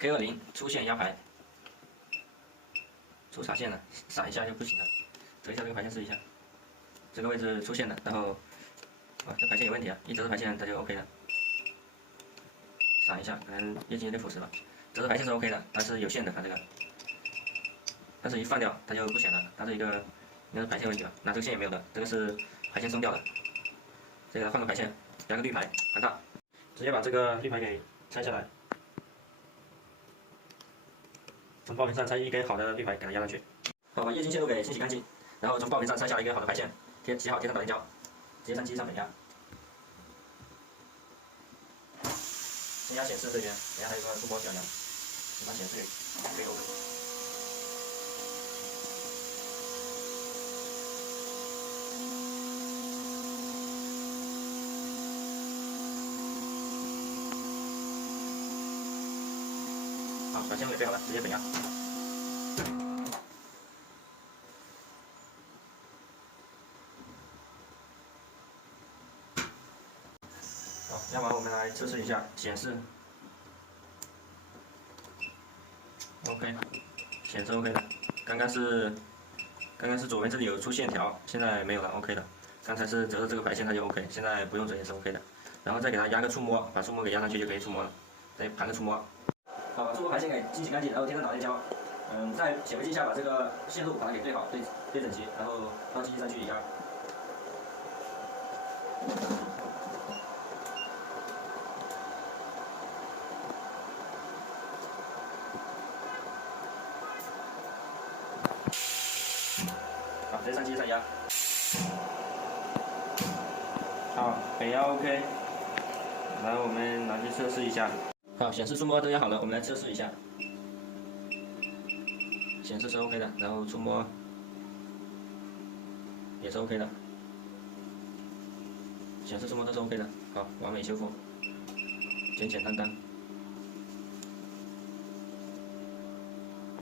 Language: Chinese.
K20出现压排，出啥线了？闪一下就不行了。折一下这个排线试一下，这个位置出现了，然后这排线有问题啊，一折这排线它就 OK 了。闪一下，可能业绩有点腐蚀吧。折这排线是 OK 的，但是有限的它这个，但是一放掉它就不显了，它是一个应该是排线问题吧？那这个线也没有的，这个是排线松掉的，这个换个排线，加个绿排盘大，直接把这个绿排给拆下来。 从爆屏上拆一根好的绿排给它压上去，好，把液晶线路给清洗干净，然后从爆屏上拆下一根好的排线，洗好贴上导电胶，直接上机上本压。先压显示这边，等下还有个触摸小压，先把显示给推over。好，把线路给对好了，直接本压。 好，压完我们来测试一下显示 ，OK， 显示 OK 的。刚刚是左边这里有出线条，现在没有了 ，OK 的。刚才是折的这个排线它就 OK， 现在不用折也是 OK 的。然后再给它压个触摸，把触摸给压上去就可以触摸了，再盘个触摸。好，把触摸排线给清洗干净，然后贴上导电胶。在显微镜下把这个线路把它给对好，对整齐，然后到机器上去压。 好，直接上机上压。好，本压 OK， 然后我们拿去测试一下。好，显示触摸都压好了，我们来测试一下。显示是 OK 的，然后触摸也是 OK 的，显示触摸都是 OK 的。好，完美修复，简简单单。